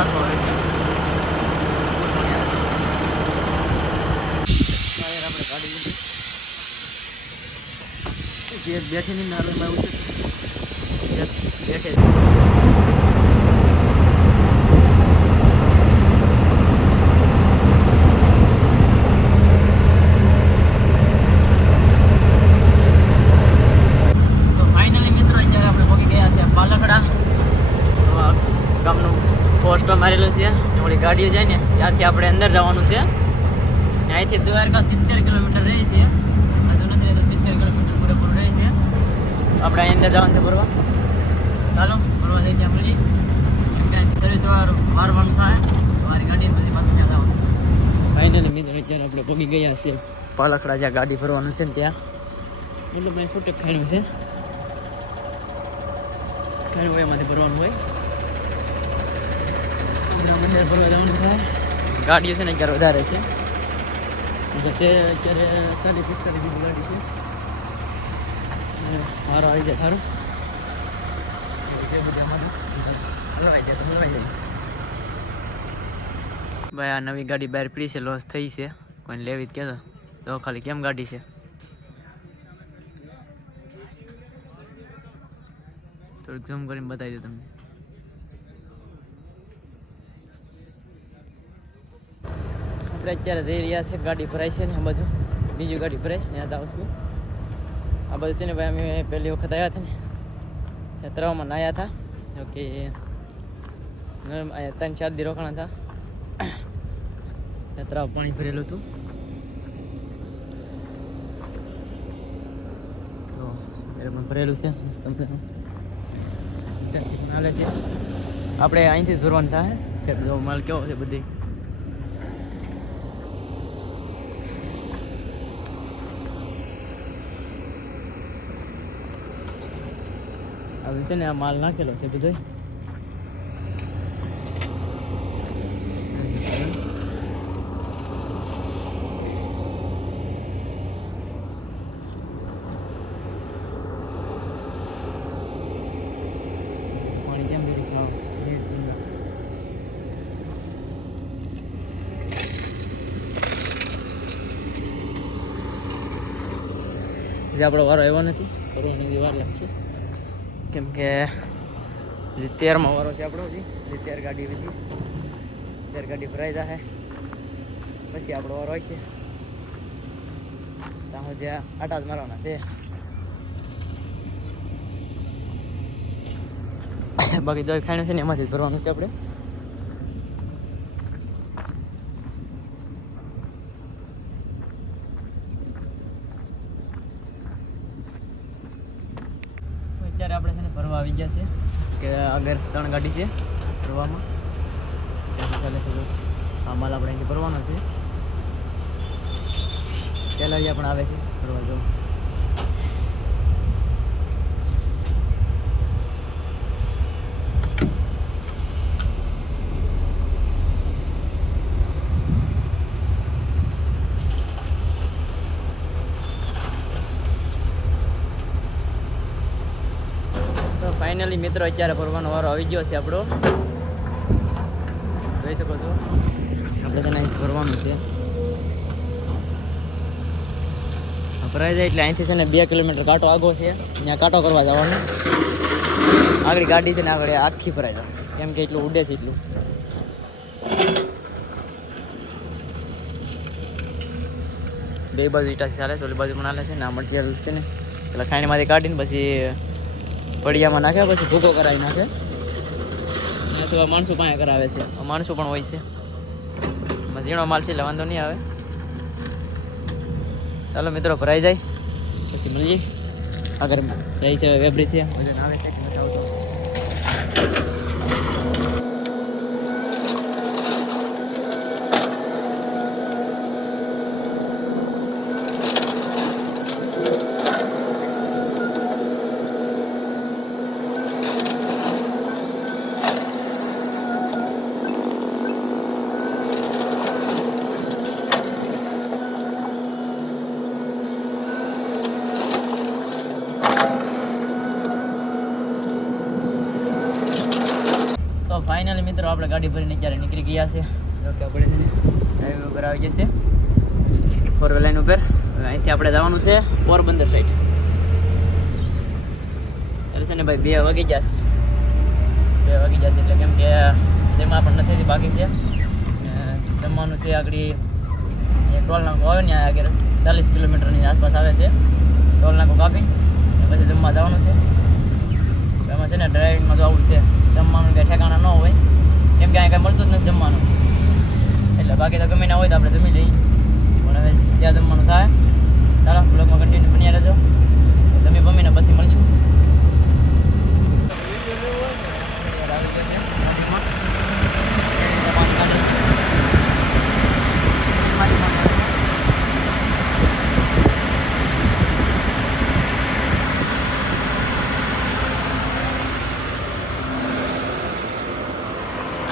પાછો આવે છે. આપણે જે બેઠી નહીં નારોમાં બેઠે છે તો ફાઇનલી મિત્રો અત્યારે આપણે પહોંચી ગયા છે પાલકડા તો આ ગામનું પોસ્ટ મારેલું છે. ઓલી ગાડીઓ જાય ને, ત્યાંથી આપણે અંદર જવાનું છે. અહીંથી દ્વારકા સિત્તેર કિલોમીટર રહે છે. હજુ નથી તો સિત્તેર કિલોમીટર પૂરેપૂરું રહે છે. આપણે અહીં અંદર જવાનું છે ફરવા ચાલો ફરવા જઈ ત્યાં ત્યાંથી સર્વિસ મારવાનું થાય. મારી ગાડી પછી પાછું ત્યાં જવાનું. ફાઇનલી અત્યારે આપણે પગી ગયા છીએ. પાલકડા જ્યાં ગાડી ફરવાનું છે ને ત્યાં. એટલે મેં છૂટક છે. ખાણ્યું હોય એમાંથી ભરવાનું હોય. મંદિર ભરવા જવાનું થાય ગાડીઓ છે ને અત્યારે વધારે છે. છે અત્યારે ચાલી પિસ્તાલીસ બીજી ગાડી છે. અને આવી જાય સારું ભાઈ આ નવી ગાડી બહાર પડી છે લોસ થઈ છે. કોઈને લેવી જ કહેતો. તો ખાલી કેમ ગાડી છે? થોડુંક ઝૂમ કરીને બતાવી દઉં તમને. આપણે અત્યારે જઈ રહ્યા છે, ગાડી ભરાય છે ને આ બાજુ. બીજી ગાડી ભરાય છે, ત્યાં જાઉં છું. આ બાજુ છે ને ભાઈ, અમે પહેલી વખત આવ્યા હતા ને. ત્યાં તળાવમાં નાયા હતા. જો કે અહીંયા ત્રણ ચાર દી રોકાણા હતા. ત્યાં તળાવ પાણી ભરેલું હતું. તો અત્યારે પણ ભરેલું છે. તમને હાલે છે? આપણે અહીંથી ધોરવાનું થાય. છે માલ કેવો છે બધી? હવે છે ને આ માલ નાખેલો છે રીતના જે આપણો વારો આવ્યો નથી. કરવાની વાર લાગશે. કેમ કે તેરમાં વારો છે આપણો હજી. જે તેર ગાડી વીધીશ તેર ગાડી ભરાઈ જશે પછી આપણો વારો હોય છે. ત્યાં જે આટા જ મારવાના છે. બાકી જો ખાણું છે ને એમાંથી જ ભરવાનું છે આપણે તો અત્યારે આપણે છે ને ભરવા આવી ગયા છે કે આગળ ત્રણ ગાડી છે ભરવામાં ચાલે આ માલ આપણે અહીંથી ભરવાનો છે. પહેલાં પણ આવે છે, ભરવા જવું તો ફાઇનલી મિત્રો, અત્યારે ભરવાનો વારો આવી ગયો છે આપણો. જોઈ શકો છો? આપણે તેને અહીં ભરવાનું છે. ભરાઈ જાય એટલે અહીંથી છે ને બે કિલોમીટર કાંટો આગો છે. ત્યાં કાંટો કરવા જવાનું. આગળ ગાડી છે ને આગળ આખી ભરાઈ જાય. કેમ કે એટલું ઉડે છે એટલું. બે બાજુ ઈટા ચાલે છે, ઓલી બાજુ પણ હાલે છે ને આ મટીરિયલ છે ને. પેલા ખાણીમાંથી કાઢીને પછી પડિયામાં નાખે પછી ભૂકો કરાવી નાખે. અથવા માણસો પાસે કરાવે છે. માણસો પણ હોય છે. ઝીણો માલ છે એટલે વાંધો નહીં આવે. ચાલો મિત્રો ભરાઈ જાય. પછી મળીએ. આગળ. જાય છે વેબરી છે વજન આવે છે. મિત્રો, આપણે ગાડી ભરીને જ્યારે નીકળી ગયા છે? જો કે આપણે હાઈવે ઉપર આવી જશે. ફોર વ્હીલ લાઈન ઉપર. અહીંથી આપણે જવાનું છે પોરબંદર સાઈડ એટલે છે ને ભાઈ, બે વાગી જશે બે વાગી જશે એટલે કેમ કે તેમાં પણ નથી બાકી છે. જમવાનું છે આગળ ટોલ નાકો આવે ને આગળ ચાલીસ કિલોમીટરની આસપાસ આવે છે. ટોલ નાકો કાપી પછી જમવા જવાનું છે એમાં છે ને ડ્રાઇવિંગમાં તો આવું છે જમવાનું કંઈ ઠેકાણા ન હોય કે કાંઈ મળતું જ નથી જમવાનું. એટલે બાકી તો ગમે ના હોય તો આપણે જમી લઈએ. પણ હવે ત્યાં જમવાનું થાય, ચાલો બ્લોગમાં કન્ટિન્યુ બન્યા રહેજો. તમે ગમીને પછી મળશું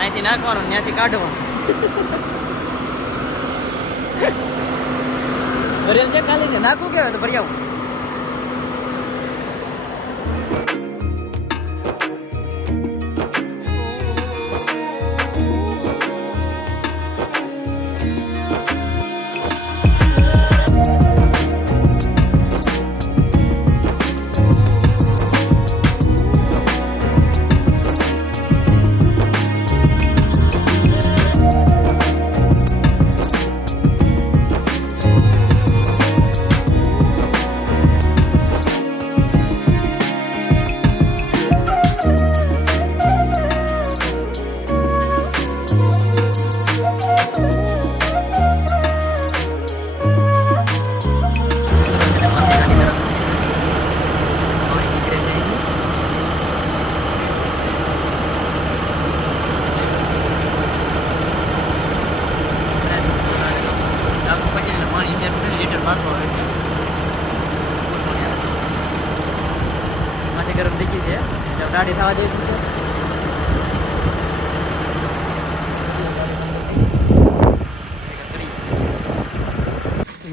અહીંથી નાખવાનું ત્યાંથી કાઢવાનું. ભરેલ છે ખાલી છે? નાખવું કેવાય તો ભરી આવું.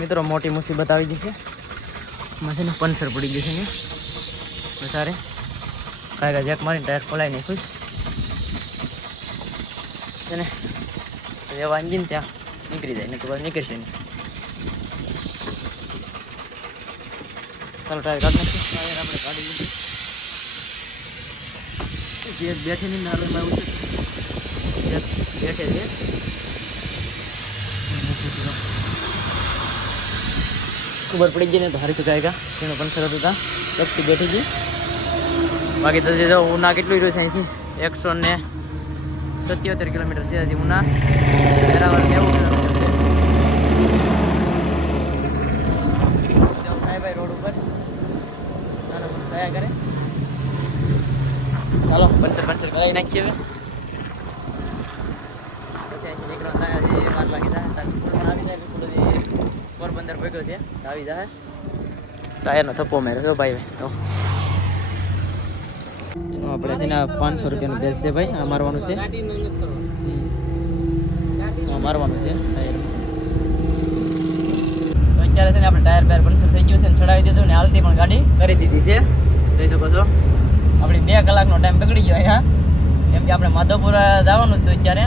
મિત્રો, મોટી મુસીબત આવી ગઈ છે એમાં પંચર પડી ગયું છે અહીંયા વધારે. કાંઈ જેક મારીને ટાયર ખોલાય નહીં ખુશ છે ને? એવા એન્જિન ત્યાં નીકળી જાય ને તો નીકળશે નહીં. ચાલો, ટાયર કાઢ નાખીએ. આપણે કાઢી જે બેઠી નહીં નાલે બેઠે છે. ખબર પડી ગઈ ને તો હારી ચુકાયેગા એનો પંચર સરસ હતા લગતી બેઠી ગઈ. બાકી તો જે ઉના કેટલું રહ્યું છે અહીંથી? એકસો ને સત્યોતેર કિલોમીટર છે હજી ઉના. વેરાવળ નેવું ભાઈ રોડ ઉપર. થયા કરે. ચાલો, પંચર પંચર કરાવી નાખીએ હવે. પછી અહીંથી નીકળવા થાય વાર લાગી જાય પણ આવી જાય પોરબંદર પગ્યો છે. આવી જાય ટાયરનો થપ્પો મેળવ્યો જો ભાઈ. તો આપણે છે ને પાંચસો રૂપિયાનું બેસ છે ભાઈ. આ મારવાનું છે. મારવાનું છે. ટાયર. તો અત્યારે છે ને આપણે ટાયર બાયર પંચર થઈ ગયું છે ને ચડાવી દીધું ને હાલતી પણ ગાડી કરી દીધી છે. જોઈ શકો છો. આપણી બે કલાકનો ટાઈમ પકડી ગયો અહીંયા. કેમ કે આપણે માધવપુર જવાનું હતું અત્યારે.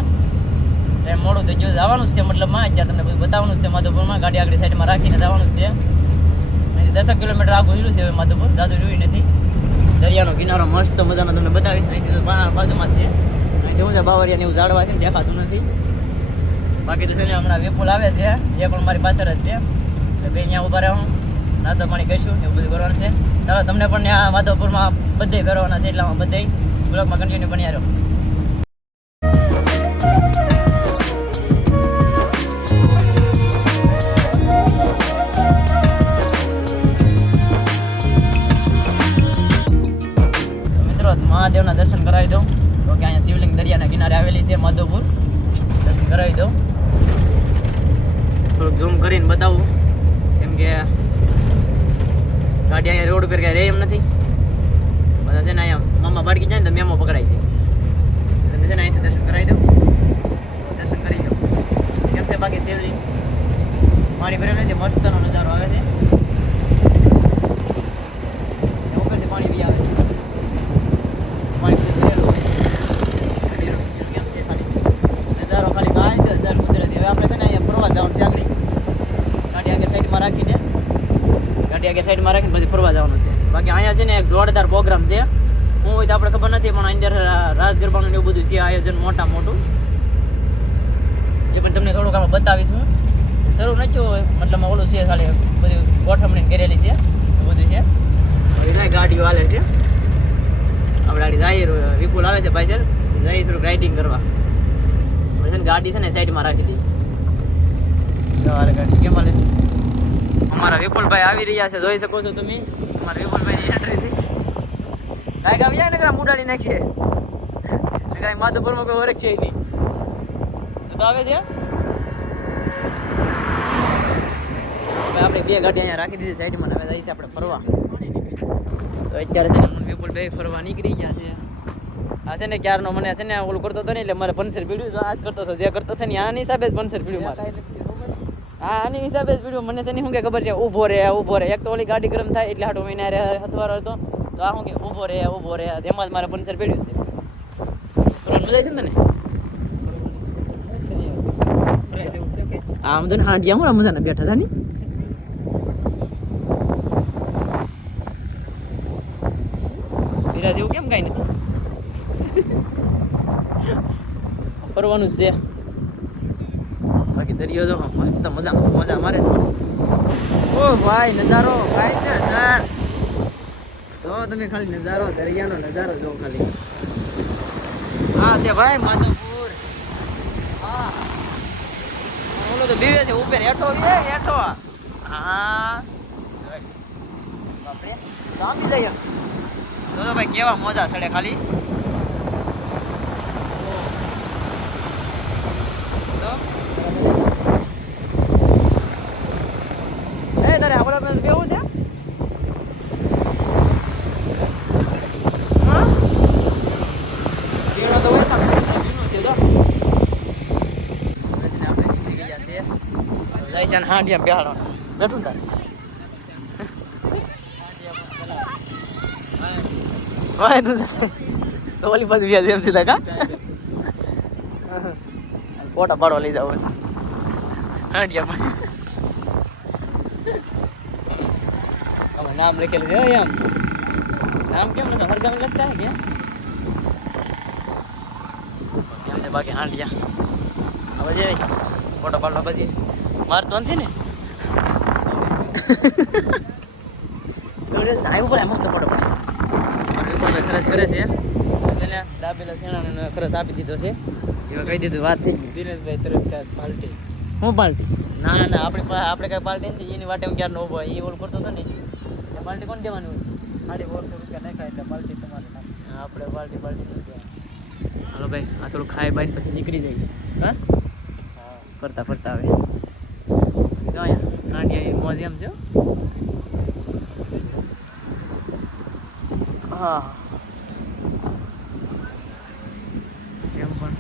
ટાઈમ મોડું થઈ ગયું. જવાનું છે છે મતલબમાં જ્યાં તમને બધું બતાવવાનું છે, માધવપુરમાં. ગાડી આગળ સાઈડમાં રાખીને જવાનું છે. દસક કિલોમીટર આગું જોયું છે હવે માધવપુર. જાદુ જોયું નથી. દરિયાનો કિનારો મસ્ત મજાનો તમને બતાવીશ. અહીંથી તો બાજુમાં છે. અહીંથી હું છે બાવરિયાને એવું ઝાડવા છે ને દેખાતું નથી. બાકી તો છે ને હમણાં વિપુલ આવે છે. એ પણ મારી પાછળ જ છે. એટલે બે અહીંયા ઊભા રહેવું નાસ્તો પાણી કહીશું એવું બધું કરવાનું છે. ચાલો, તમને પણ ત્યાં માધવપુરમાં બધે ફેરવાના છે, એટલામાં બધે. બ્લોકમાં કન્ટિન્યુ બન્યા રહો. કરાવી દઉં. તો કે અહીંયા શિવલિંગ દરિયાના કિનારે આવેલી છે માધવપુર. દર્શન કરાવી દઉં. થોડુંક ઝૂમ કરીને બતાવું. કેમ કે ગાડી અહીંયા રોડ ઉપર કાંઈ રહે એમ નથી. બધા છે ને અહીંયા મામા બાળકી જાય ને તો મેમો પકડાઈ જાય તમે છે ને અહીંથી દર્શન કરાવી દઉં. દર્શન કરી દઉં કેમ છે બાકી શિવલિંગ? મારી બરાબર નથી, મસ્તનો નજારો આવે છે ઉપરથી પાણી બી આવે છે પાણી બધું ભરેલું હોય. સાઈડમાં રાખીને પછી ફરવા જવાનું છે બાકી અહીંયા છે ને એક જોરદાર પ્રોગ્રામ છે. હું હોય તો આપણે ખબર નથી, પણ અંદર રાસ ગરબાનું એવું બધું છે, આયોજન મોટા મોટું એ પણ તમને થોડુંક આમાં બતાવીશ હું. શરૂ નથી મતલબ ઓલું છે ખાલી બધું ગોઠવણી કરેલી છે એ બધું છે. ગાડીઓ હાલે છે. આપણે આડી જાય વિપુલ આવે છે ભાઈ સર જાય થોડુંક રાઇડિંગ કરવા. ગાડી છે ને સાઈડમાં રાખી દીધી ગાડી કેમ હાલે છે? અમારા વિપુલભાઈ આવી રહ્યા છે, જોઈ શકો છો તમે. અમારા વિપુલભાઈ એન્ટ્રી થઈ કાંઈક આવી જાય કાંઈ ઓળખ છે નહીં. તો આવે છે આપણે બે ગાડી અહીંયા રાખી દીધી સાઈડમાં હવે આપણે ફરવા. અત્યારે છે ફરવા નીકળી ગયા છે. આ છે ને ક્યારનો મને છે ને ઓલું કરતો હતો ને એટલે મારે પંચર પીડ્યું આજ કરતો હતો જે કરતો હતો ને આની હિસાબે જ પંચર પીડ્યું મારે. હા, આની હિસાબે જ પીડ્યું મને છે ને શું કે ખબર છે, ઊભો રહે ઊભો રહે. એક તો ઓલી ગાડી ગરમ થાય એટલે હાટો મહિના રહે હથવારો હતો. તો આ શું કે ઊભો રહે ઊભો રહે. એમાં જ મારે પંચર પીડ્યું છે. મજા છે ને તને? આમ તો હાંડિયા હું મજાના બેઠા હતા ને? બીરા જેવું કેમ કાંઈ નથી? ફરવાનું છે. બાકી દરિયો જો મસ્ત મજા મજા મારે છે. ઓ ભાઈ, નજારો, ભાઈ, નજાર. તો તમે ખાલી નજારો, દરિયાનો નજારો જો ખાલી. હા, તે ભાઈ, માધવપુર. હા. ઓલો તો બીવે છે ઉપર હેઠો એ હેઠો. હા. બાપરે ગામી જાય તો તો ભાઈ કેવા મોજા ચડે ખાલી તો એ તારે આપણા પાસે કેવું છે હા પીણો તો હોય ખાલી પીણો છે જો આપણે નીકળી ગયા છીએ જાય હાંડિયા બેહાડવાનું છે. બેઠું તારે? વાય તું તો ઓલી પાછી વ્યાજ એમ ફોટા પાડવા લઈ જાવ હાંડિયા આમાં નામ લખેલું છે, એમ. નામ કેમ લખે? હરગામ લખતા હે કેમ બાકી હાંડિયા. હવે જે ફોટા પાડવા પછી મારતો નથી ને. આઈ ઉપર મસ્ત ફોટો પાડી. ઉપર ખરચ કરે છે. એટલે દાબેલા સેણાને ખરચ આપી દીધો છે. એવા કહી દીધું વાત થઈ ગઈ. દિનેશભાઈ તરફ પાર્ટી હું પાર્ટી ના ના આપણે પા- આપણે કઈ પાર્ટી નથી. એની વાટે હું ક્યારે ઊભો એ ઓલ કરતો હતો ને એ પાર્ટી કોણ દેવાની હોય? સાડી રૂપિયા નાખાય એટલે પાર્ટી તમારે આપણે પાર્ટી પાર્ટી નથી. હાલો ભાઈ આ થોડું ખાઈ બાઈ પછી નીકળી જાય હા? ફરતા ફરતા આવે મોજ એમ છે હો. એમ પણ.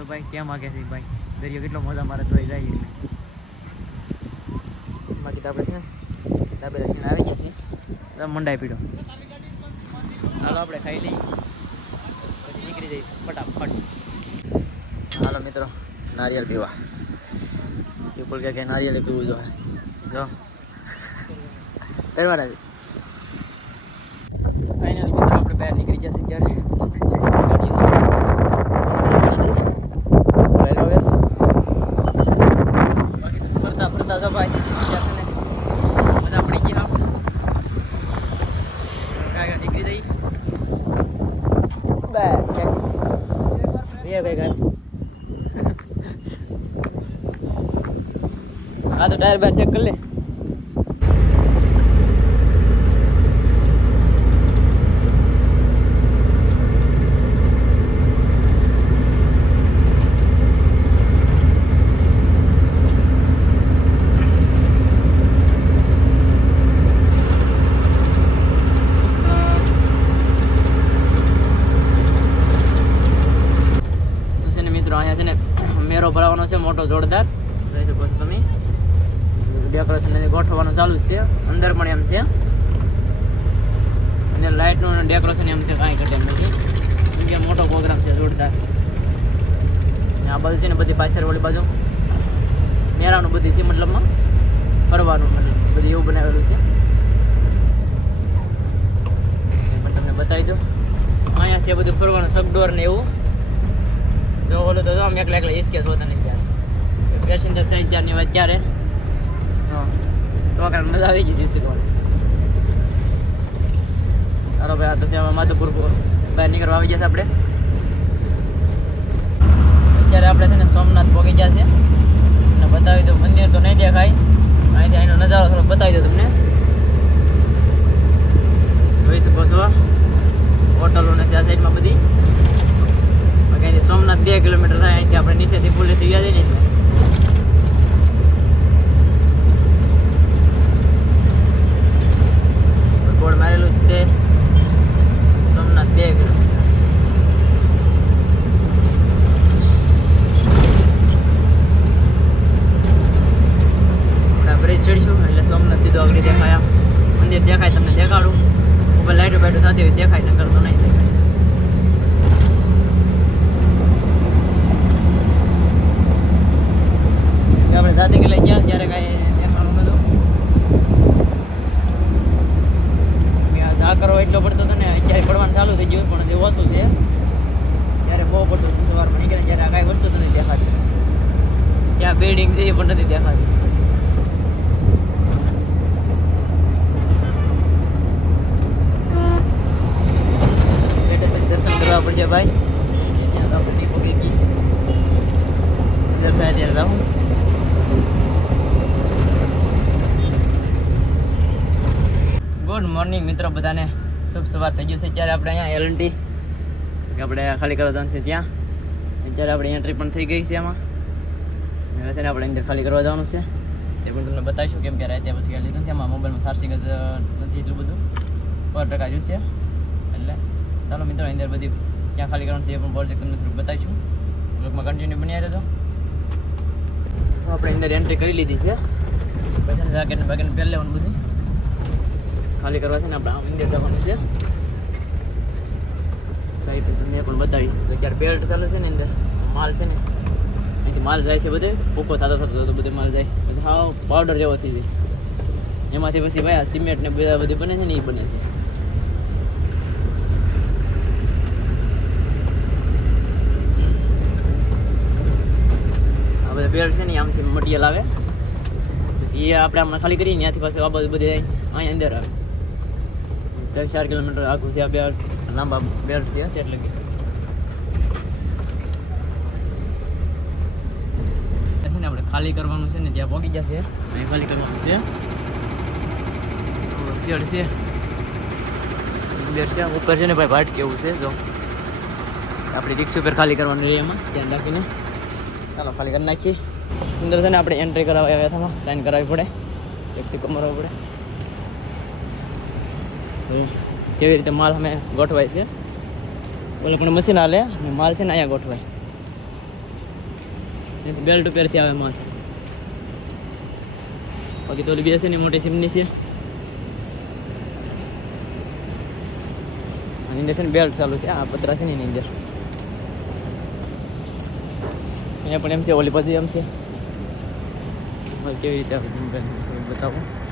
ભાઈ કેમ આગે છે ભાઈ? દરિયો કેટલો મજા મારે તો જાય એટલે બાકી તો આપણે છે ને દાબેલા સીન આવી ગયા છે મંડાઈ પીડો. હાલો, આપણે ખાઈ લઈએ. પછી નીકળી ફટાફટ. હાલો મિત્રો નારિયેળ પીવા. પીપુલ કે કે નારિયેળ પીવું જોઈએ. જો. કરવા ફાઇનલી મિત્રો આપણે બહાર નીકળી જશે ત્યારે ગાડીઓ છે. રેલવે વેસ. બાકી તો ફરતા ફરતા જો ભાઈ ત્યાં છે ને મજા પડી ગઈ આમ કાંઈ નીકળી જઈ બસ check. બે ભેગા આ તો ટાયર બાર ચેક કરી લે તો છે ને મિત્રો અહીંયા છે ને મેરો ભરાવાનો છે મોટો જોરદાર જોઈ શકો છો તમે ડેકોરેશન ગોઠવવાનું ચાલુ જ છે અંદર પણ એમ છે અને લાઇટનું ડેકોરેશન એમ છે કાંઈ ઘટે એમ નથી કેમ કે મોટો પ્રોગ્રામ છે જોરદાર આ બાજુ છે ને બધી પાછળ વાળી બાજુ મેરાનું બધી છે મતલબમાં? ફરવાનું મતલબ, બધું એવું બનાવેલું છે. પણ તમને બતાવી દો અહીંયા છે બધું ફરવાનું સગડોર ને એવું. જો ઓલો તો આમ એકલા એકલા હિસકે હોતા નહીં ત્યારે પેસેન્જર ત્રણ ચારની વાત ત્યારે હા. છોકરાને મજા આવી ગઈ છે ચાલો ભાઈ, આ તો છે માધુપુર બહાર નીકળવા આવી જશે આપણે. અત્યારે આપણે છે ને સોમનાથ પહોંચી ગયા છે. બતાવી દઉં. મંદિર તો નહીં દેખાય. અહીંથી અહીંનો નજારો થોડો બતાવી દઉં તમને. જોઈ શકો છો. હોટલો ને આ સાઈડમાં બધી. અહીંથી સોમનાથ બે કિલોમીટર થાય. અહીંથી આપણે નીચેથી પુલેથી વ્યા જઈએ ને એટલે બોર્ડ મારેલું જ છે સોમનાથ બે કિલોમીટર આપણે બ્રિજ ચડીશું એટલે સોમનાથ સીધો આગળ દેખાય આમ મંદિર દેખાય તમને દેખાડું ઉપર લાઈટો બાઈટો થતી હોય દેખાય નકર તો નહીં દેખાય કે આપણે જાતે કે લઈ ગયા ત્યારે કાંઈ દેખાણું નતું કે આ ઝાકરો એટલો પડતો હતો ને અત્યારે પડવાનું ચાલુ થઈ ગયું પણ જે ઓછું છે ત્યારે બહુ પડતું હતું સવારમાં નીકળે ત્યારે આ કાંઈ વસ્તુ તો નથી દેખાતી ત્યાં બિલ્ડિંગ છે એ પણ નથી દેખાતી સેટે પછી દર્શન કરવા પડશે ભાઈ ત્યાં તો આપણે દીપો ગઈ ગઈ અંદર થાય ત્યારે જાઉં મોર્નિંગ મિત્રો, બધાને. શુભ સવાર થઈ ગયું છે. ત્યારે આપણે અહીંયા એલએનટી આપણે ખાલી કરવા જવાનું છે ત્યાં. અત્યારે આપણે એન્ટ્રી પણ થઈ ગઈ છે એમાં હવે છે ને આપણે અંદર ખાલી કરવા જવાનું છે. એ પણ તમને બતાવીશું કેમ કે રાતે પછી લીધું તેમાં મોબાઈલમાં સારસી ગજ નથી એટલું બધું. પર ટકા છે એટલે ચાલો મિત્રો અંદર બધી ક્યાં ખાલી કરવાનું છે એ પણ પ્રોજેક્ટ તમને થોડું બતાવીશું. બ્લોકમાં કન્ટિન્યુ બની રહેજો. તો આપણે અંદર એન્ટ્રી કરી લીધી છે. પછી જાકેટ બાકેટ પહેલે બધું. ખાલી કરવા છે ને આપણે આ મંદિર જવાનું છે. સાઈડ તમને પણ બતાવીશ. તો અત્યારે બેલ્ટ ચાલુ છે ને અંદર. માલ છે ને. અહીંથી માલ જાય છે બધે. પોકો થતો થતો તો બધે માલ જાય. પછી હા પાવડર જેવો થઈ જાય. એમાંથી પછી ભાઈ આ સિમેન્ટ ને બધા બધી બને છે ને એ બને છે. આ બધા બેલ્ટ છે ને આમથી મટીરિયલ આવે. એ આપણે હમણાં ખાલી કરીએ ત્યાંથી પાછું આ બધું બધે અહીંયા અંદર આવે. દસ ચાર કિલોમીટર આખું છે, આ બેલ્ટ લાંબા બેલ્ટ છે એટલે કે. છે ને આપણે ખાલી કરવાનું છે ને, ત્યાં પહોંચી જશે. અહીં ખાલી કરવાનું છે. શેડ છે. અંદર છે, ઉપર છે ને ભાઈ ભાટ કેવું છે, જો. આપણે રિક્ષા ઉપર ખાલી કરવાનું છે એમાં, ધ્યાન રાખીને. ચાલો, ખાલી કરી નાખીએ. અંદર છે ને આપણે એન્ટ્રી કરાવવા આવ્યા હતા સાઇન કરાવવી પડે. ટેક્સી કમરવા પડે. કેવી રીતે માલ અમે ગોઠવાય છે? ઓલે પણ મશીન હાલે. અને માલ છે ને અહીંયા ગોઠવાય. બેલ્ટ ઉપરથી આવે માલ. બાકી તો બે છે ને મોટી સિમની છે. અંદર છે ને બેલ્ટ ચાલુ છે. આ પતરા છે ને એની અંદર. અહીંયા પણ એમ છે, ઓલી પછી એમ છે. કેવી રીતે આપણે બતાવું.